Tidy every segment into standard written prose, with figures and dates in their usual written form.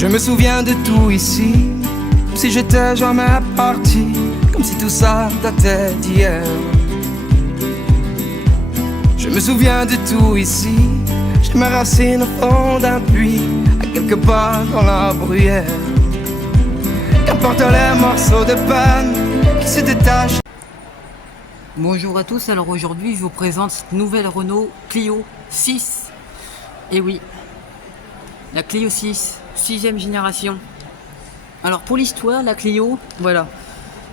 Je me souviens de tout ici, comme si j'étais jamais parti, comme si tout ça datait d'hier. Je me souviens de tout ici, j'ai mes racines au fond d'un puits, à quelque part dans la bruyère. Qu'importe les morceaux de peine qui se détachent. Bonjour à tous, alors aujourd'hui je vous présente cette nouvelle Renault Clio 6. Et oui, la Clio 6, 6ème génération. Alors pour l'histoire, la Clio, voilà,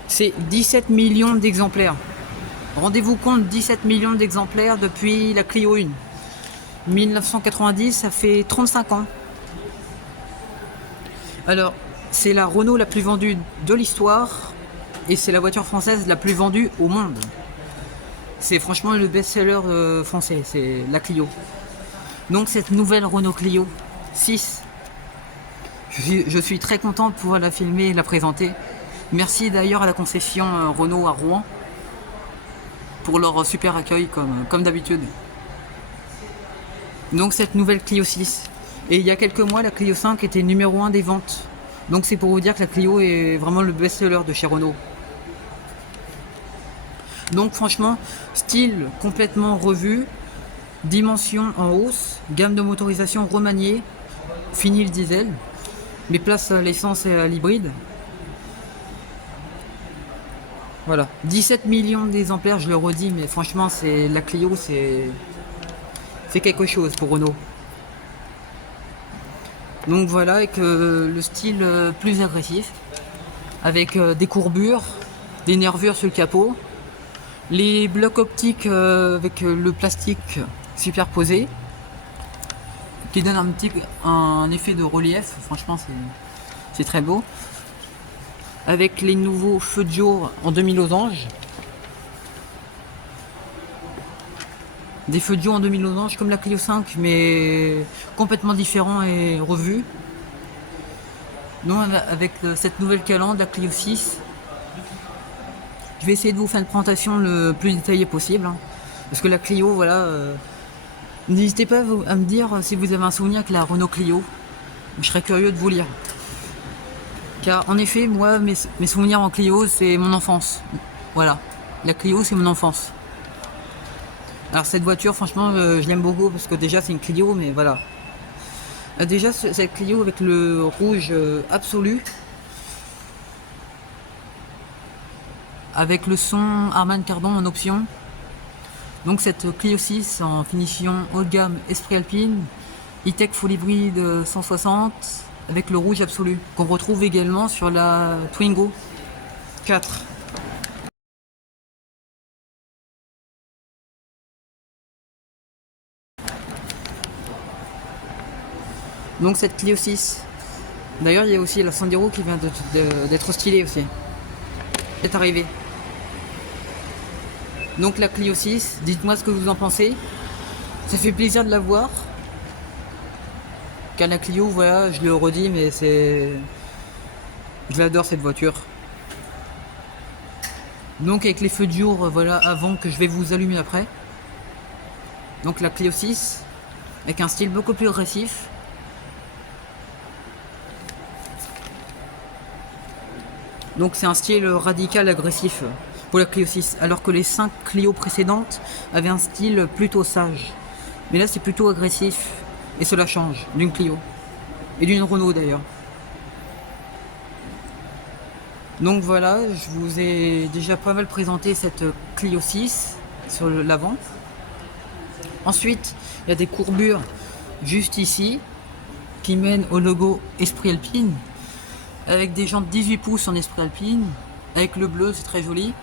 c'est 17 millions d'exemplaires. Rendez-vous compte, 17 millions d'exemplaires depuis la Clio 1. 1990, ça fait 35 ans. Alors, c'est la Renault la plus vendue de l'histoire et c'est la voiture française la plus vendue au monde. C'est franchement le best-seller français, c'est la Clio. Donc cette nouvelle Renault Clio 6, je suis très content de pouvoir la filmer et la présenter. Merci d'ailleurs à la concession Renault à Rouen pour leur super accueil comme d'habitude. Donc cette nouvelle Clio 6. Et il y a quelques mois, la Clio 5 était numéro 1 des ventes. Donc c'est pour vous dire que la Clio est vraiment le best-seller de chez Renault. Donc franchement, style complètement revu, dimension en hausse, gamme de motorisation remaniée, fini le diesel, mais place à l'essence et à l'hybride. Voilà, 17 millions d'exemplaires, je le redis, mais franchement, c'est la Clio, c'est quelque chose pour Renault. Donc voilà, avec le style plus agressif, avec des courbures, des nervures sur le capot, les blocs optiques avec le plastique superposé, qui donne un effet de relief, franchement c'est très beau. Avec les nouveaux feux de jour en demi-losange. Des feux de jour en demi-losange comme la Clio 5, mais complètement différents et revus. Donc avec cette nouvelle calandre, la Clio 6, je vais essayer de vous faire une présentation le plus détaillée possible. Parce que la Clio, voilà, n'hésitez pas à me dire si vous avez un souvenir avec la Renault Clio. Je serais curieux de vous lire. Car en effet, moi, mes souvenirs en Clio, c'est mon enfance. Voilà, la Clio, c'est mon enfance. Alors cette voiture, franchement, je l'aime beaucoup parce que déjà c'est une Clio, mais voilà. Déjà cette Clio avec le rouge absolu, avec le son Harman Kardon en option. Donc cette Clio 6 en finition haut de gamme Esprit Alpine, E-Tech Full Hybrid 160, avec le rouge absolu, qu'on retrouve également sur la Twingo 4. Donc cette Clio 6. D'ailleurs il y a aussi la Sandero qui vient d'être stylée aussi. Est arrivée. Donc la Clio 6, dites-moi ce que vous en pensez. Ça fait plaisir de la voir. Car la Clio, voilà, je le redis, mais je l'adore cette voiture. Donc avec les feux de jour, voilà, avant que je vais vous allumer après. Donc la Clio 6, avec un style beaucoup plus agressif. Donc c'est un style radical agressif pour la Clio 6, alors que les 5 Clio précédentes avaient un style plutôt sage. Mais là c'est plutôt agressif, et cela change d'une Clio, et d'une Renault d'ailleurs. Donc voilà, je vous ai déjà pas mal présenté cette Clio 6 sur l'avant. Ensuite, il y a des courbures juste ici, qui mènent au logo Esprit Alpine, avec des jantes 18 pouces en Esprit Alpine, avec le bleu, c'est très joli.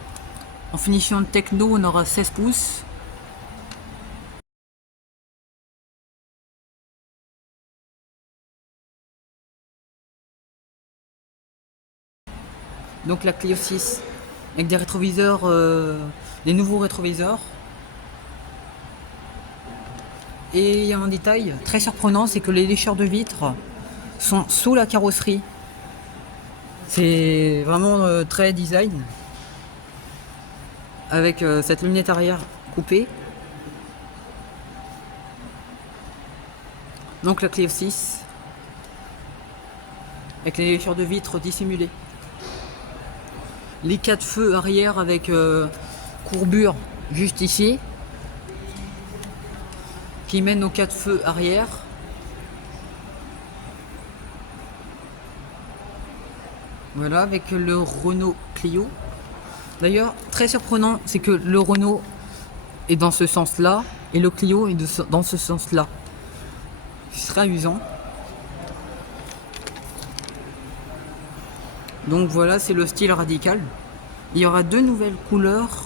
En finition de techno, on aura 16 pouces. Donc la Clio 6, avec des rétroviseurs, des nouveaux rétroviseurs. Et il y a un détail très surprenant, c'est que les lécheurs de vitres sont sous la carrosserie. C'est vraiment très design. Avec cette lunette arrière coupée. Donc la Clio 6. avec les lécheurs de vitres dissimulées. Les 4 feux arrière avec courbure juste ici, qui mènent aux 4 feux arrière. Voilà, avec le Renault Clio. D'ailleurs, très surprenant, c'est que le Renault est dans ce sens-là et le Clio est dans ce sens-là. Ce serait amusant. Donc voilà, c'est le style radical. Il y aura 2 nouvelles couleurs.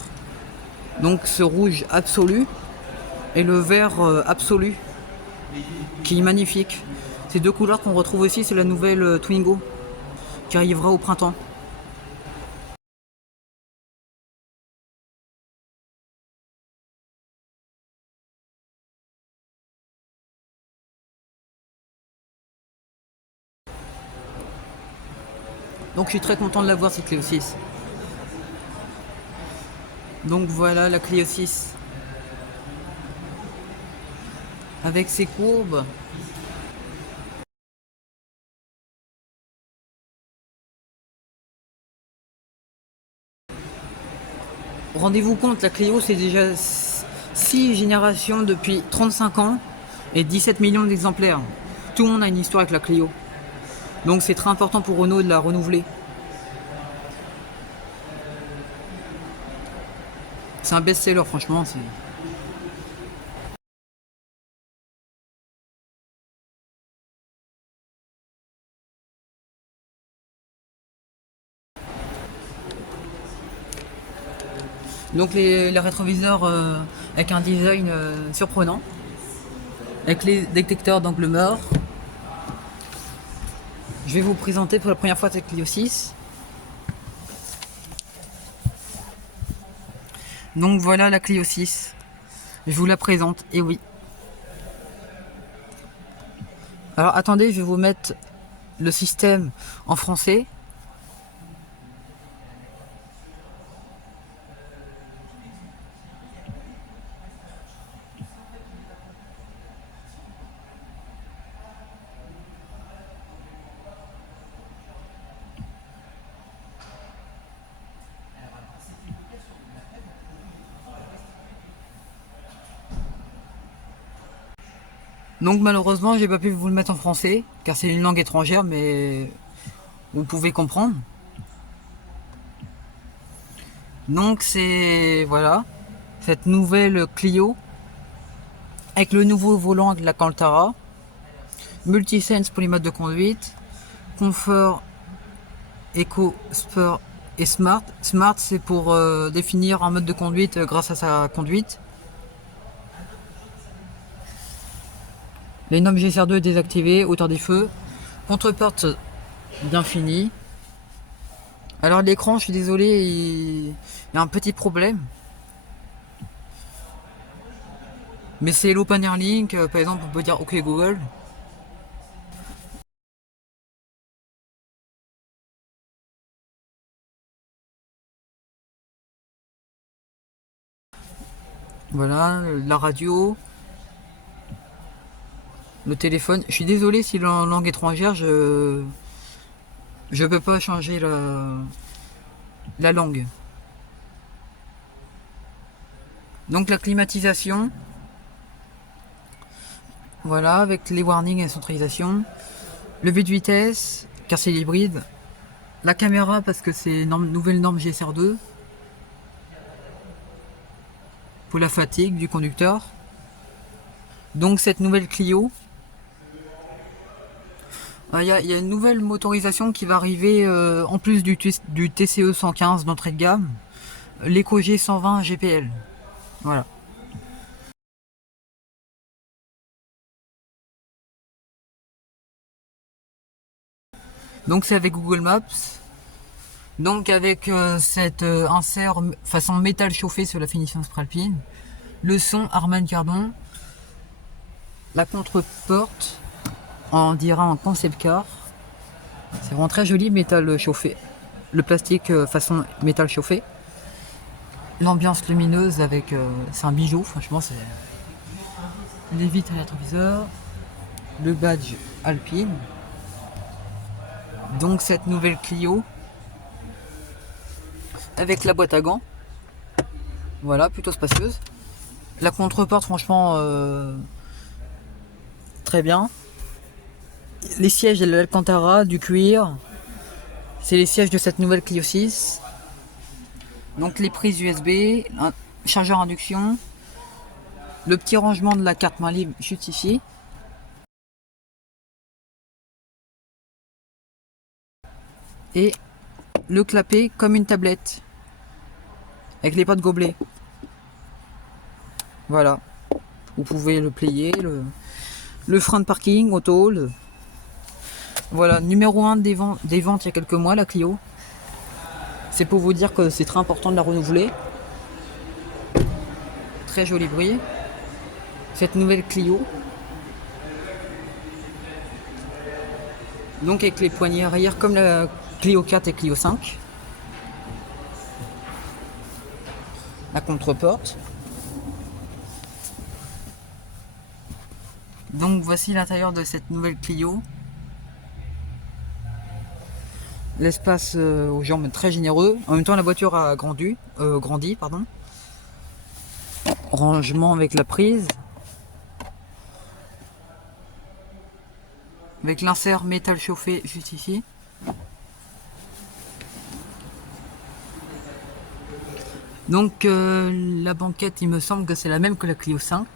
Donc ce rouge absolu et le vert absolu, qui est magnifique. Ces 2 couleurs qu'on retrouve aussi, c'est la nouvelle Twingo qui arrivera au printemps. Donc je suis très content de la voir cette Clio 6. Donc voilà la Clio 6 avec ses courbes. Rendez-vous compte, la Clio c'est déjà 6 générations depuis 35 ans et 17 millions d'exemplaires. Tout le monde a une histoire avec la Clio. Donc c'est très important pour Renault de la renouveler. C'est un best-seller franchement. Donc les rétroviseurs avec un design surprenant, avec les détecteurs d'angle mort. Je vais vous présenter pour la première fois cette Clio 6. Donc voilà la Clio 6. Je vous la présente, et oui. Alors attendez, je vais vous mettre le système en français. Donc malheureusement j'ai pas pu vous le mettre en français car c'est une langue étrangère, mais vous pouvez comprendre. Donc c'est voilà cette nouvelle Clio avec le nouveau volant de la Alcantara, multisense pour les modes de conduite, confort, éco, sport et smart. Smart c'est pour définir un mode de conduite grâce à sa conduite. Les normes GSR2 désactivées, hauteur des feux, contre-porte d'infini. Alors l'écran, je suis désolé, il y a un petit problème. Mais c'est l'Open Air Link, par exemple on peut dire OK Google. Voilà, la radio. Le téléphone, je suis désolé si en langue étrangère je peux pas changer la langue. Donc la climatisation, voilà, avec les warnings et la centralisation, levé de vitesse car c'est l'hybride, la caméra parce que c'est une nouvelle norme GSR2 pour la fatigue du conducteur. Donc cette nouvelle Clio, il y a une nouvelle motorisation qui va arriver en plus du TCE 115 d'entrée de gamme, l'EcoG 120 GPL. Voilà. Donc c'est avec Google Maps. Donc avec cet insert façon métal chauffé sur la finition Spralpine. Le son Harman Kardon. La contre-porte, on dirait un concept car. C'est vraiment très joli, métal chauffé. Le plastique façon métal chauffé. L'ambiance lumineuse avec... c'est un bijou, franchement c'est... Les vitres et rétroviseurs. Le badge Alpine. Donc cette nouvelle Clio avec la boîte à gants, voilà, plutôt spacieuse. La contreporte, franchement, très bien. Les sièges de l'Alcantara, du cuir, c'est les sièges de cette nouvelle Clio 6. Donc les prises USB, un chargeur induction, le petit rangement de la carte main libre juste ici. Et le clapet comme une tablette avec les pattes gobelets. Voilà, vous pouvez le plier, le frein de parking auto. Voilà, numéro 1 des ventes il y a quelques mois, la Clio. C'est pour vous dire que c'est très important de la renouveler. Très joli bruit. Cette nouvelle Clio. Donc avec les poignées arrière comme la Clio 4 et Clio 5. La contreporte. Donc voici l'intérieur de cette nouvelle Clio. L'espace aux jambes est très généreux. En même temps la voiture a grandi. Rangement avec la prise. Avec l'insert métal chauffé juste ici. Donc la banquette, il me semble que c'est la même que la Clio 5.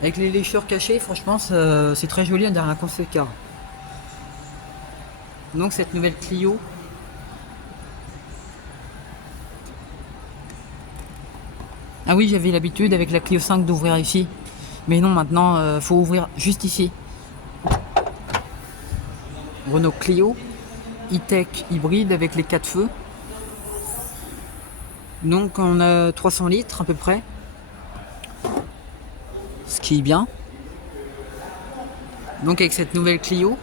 Avec les lécheurs cachés, franchement c'est très joli derrière un concept car. Donc cette nouvelle Clio. Ah oui, j'avais l'habitude avec la Clio 5 d'ouvrir ici. Mais non, maintenant faut ouvrir juste ici. Renault Clio E-Tech hybride avec les 4 feux. Donc on a 300 litres à peu près. Ce qui est bien. Donc avec cette nouvelle Clio.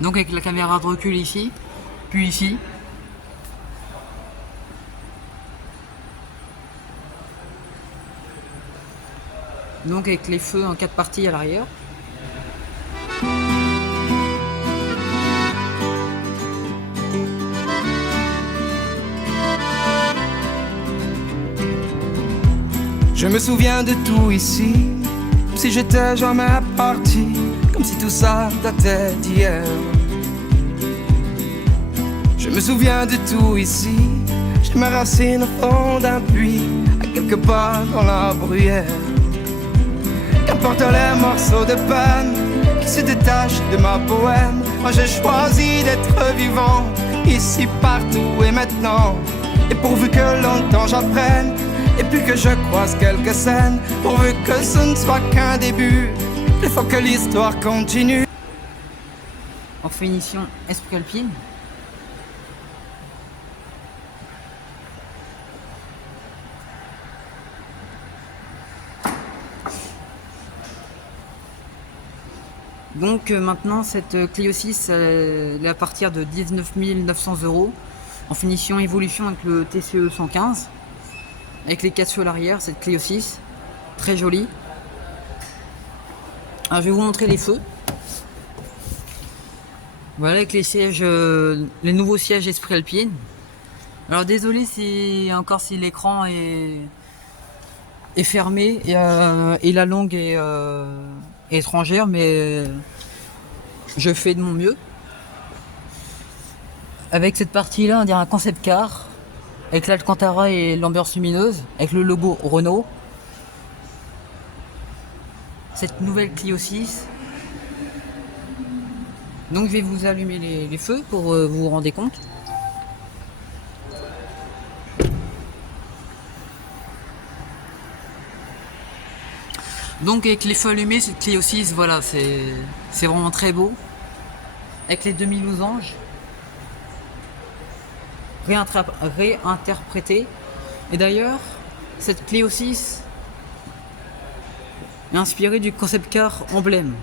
Donc avec la caméra de recul ici, puis ici. Donc avec les feux en 4 parties à l'arrière. Je me souviens de tout ici, comme si j'étais jamais parti, comme si tout ça datait d'hier. Je me souviens de tout ici, j'ai mes racines au fond d'un puits, à quelque part dans la bruyère. Qu'importe les morceaux de peine qui se détachent de ma poème, moi j'ai choisi d'être vivant, ici, partout et maintenant. Et pourvu que longtemps j'apprenne, et puis que je croise quelques scènes, pourvu que ce ne soit qu'un début, il faut que l'histoire continue. En finition Esprit Alpine. Donc maintenant cette Clio 6 elle est à partir de 19 900 €. En finition évolution avec le TCE 115. Avec les 4 feux à l'arrière, cette Clio 6. Très jolie. Alors je vais vous montrer les feux. Voilà avec les sièges, les nouveaux sièges Esprit Alpine. Alors désolé si l'écran est fermé et la langue est étrangère, mais je fais de mon mieux. Avec cette partie là on dirait un concept car avec l'Alcantara et l'ambiance lumineuse avec le logo Renault. Cette nouvelle Clio 6. Donc je vais vous allumer les feux pour vous rendre compte. Donc avec les feux allumés, cette Clio 6, voilà, c'est vraiment très beau. Avec les demi-losanges réinterprétés. Et d'ailleurs, cette Clio 6 est inspirée du concept car emblème.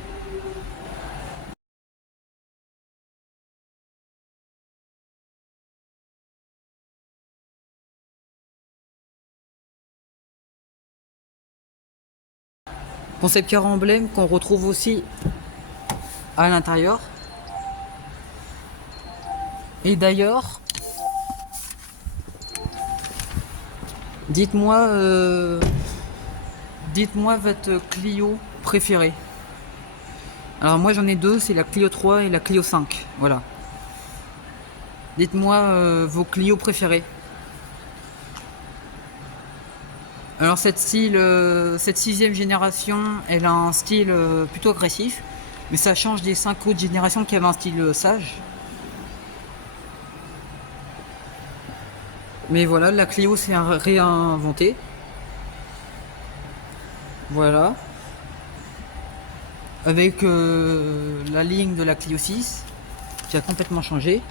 Concept car emblème qu'on retrouve aussi à l'intérieur. Et d'ailleurs, dites-moi votre Clio préférée. Alors moi j'en ai deux, c'est la Clio 3 et la Clio 5. Voilà. Dites-moi vos Clio préférés. Alors cette sixième génération, elle a un style plutôt agressif, mais ça change des 5 autres générations qui avaient un style sage. Mais voilà, la Clio s'est réinventée. Voilà. Avec la ligne de la Clio 6 qui a complètement changé.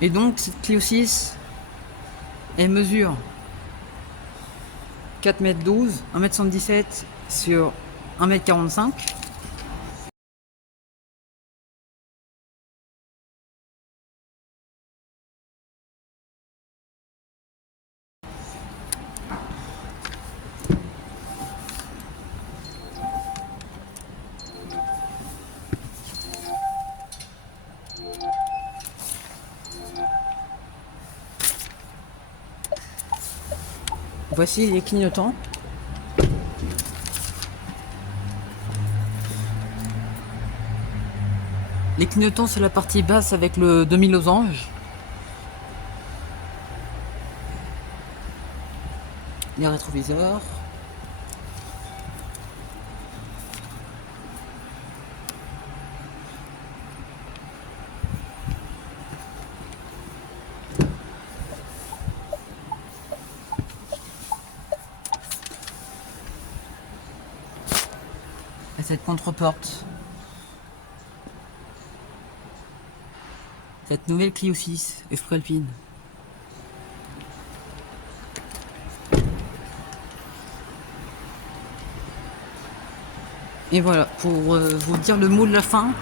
Et donc cette Clio 6, elle mesure 4,12 m, 1,77 m sur 1,45 m. Voici les clignotants. Les clignotants, c'est la partie basse avec le demi-losange. Les rétroviseurs. Et cette contreporte. Cette nouvelle Clio 6 Esprit Alpine. Et voilà, pour vous dire le mot de la fin,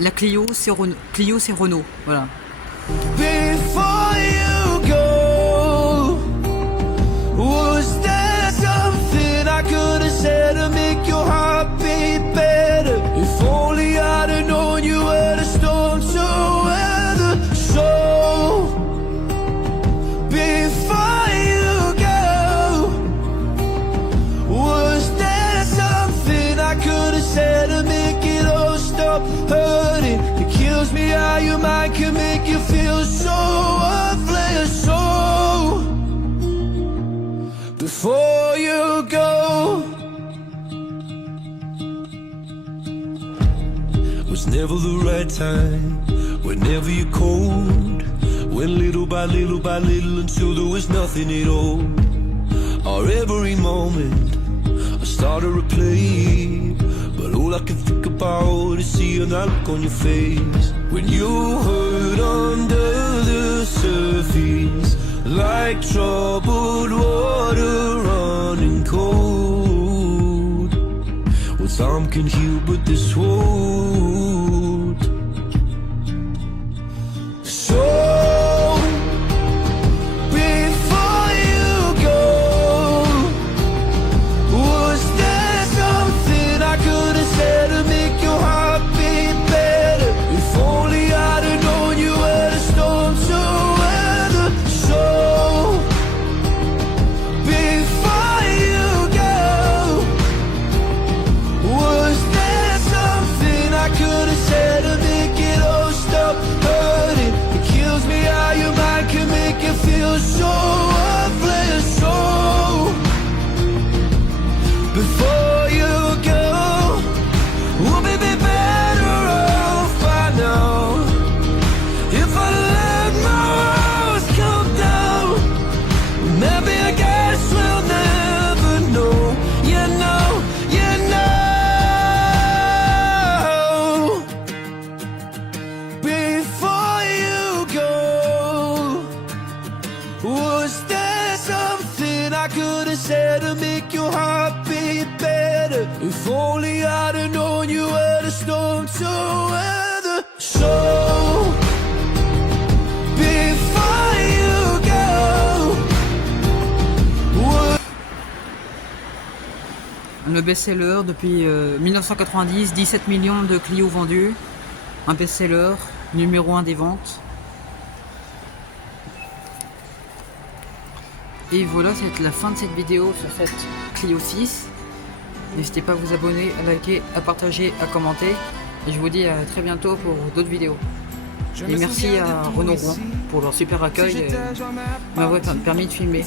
la Clio c'est Renault. Clio c'est Renault, voilà. Before you go, was there something I could have said to make your heart beat better? If only I'd have known you were the storm to weather. So before you go, was there something I could have said to make it all stop hurting? It kills me how your mind can make you feel so worthless. So before you go, was never the right time, whenever you're cold, went little by little by little until there was nothing at all. Or every moment I started to replay, but all I can think about is seeing that look on your face when you hurt under the surface, like troubled water running cold. Well, time can heal, but this won't. So before you go, was there something I could have said to make your heart beat better? If only I'd have known you were the storm to weather. So before you go, was there something I could have said to make it all stop hurting? It kills me how your mind can make you feel so worthless. So before you go, we'll be better off by now. If I let my walls come down, maybe I guess we'll never know. You know, you know. Before you go, was there something I could have said to make your heart beat better? If only I'd have known you were the storm to weather. So before you go, Le best-seller depuis 1990, 17 millions de Clio vendus. Un best-seller, numéro 1 des ventes. Et voilà, c'est la fin de cette vidéo sur cette Clio 6. N'hésitez pas à vous abonner, à liker, à partager, à commenter. Et je vous dis à très bientôt pour d'autres vidéos. Et merci à Renault Rouen pour leur super accueil et m'avoir permis de filmer.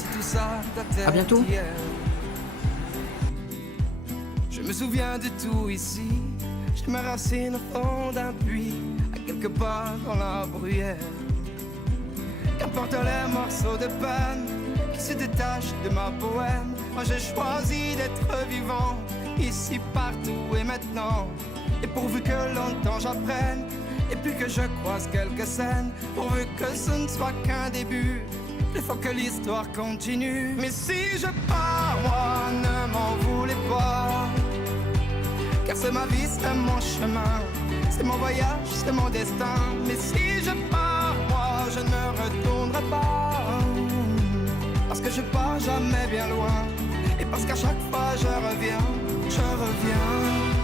À bientôt. Je me souviens de tout ici. J'ai mes racines au fond d'un puits, à quelque part dans la bruyère. Qu'importe les morceaux de peine qui se détachent de ma poème. Moi j'ai choisi d'être vivant, ici, partout et maintenant. Et pourvu que longtemps j'apprenne, et puis que je croise quelques scènes, pourvu que ce ne soit qu'un début, il faut que l'histoire continue. Mais si je pars, moi, ne m'en voulez pas, car c'est ma vie, c'est mon chemin, c'est mon voyage, c'est mon destin. Mais si je pars, moi, je ne retournerai pas, parce que je pars jamais bien loin, et parce qu'à chaque fois je reviens, je reviens.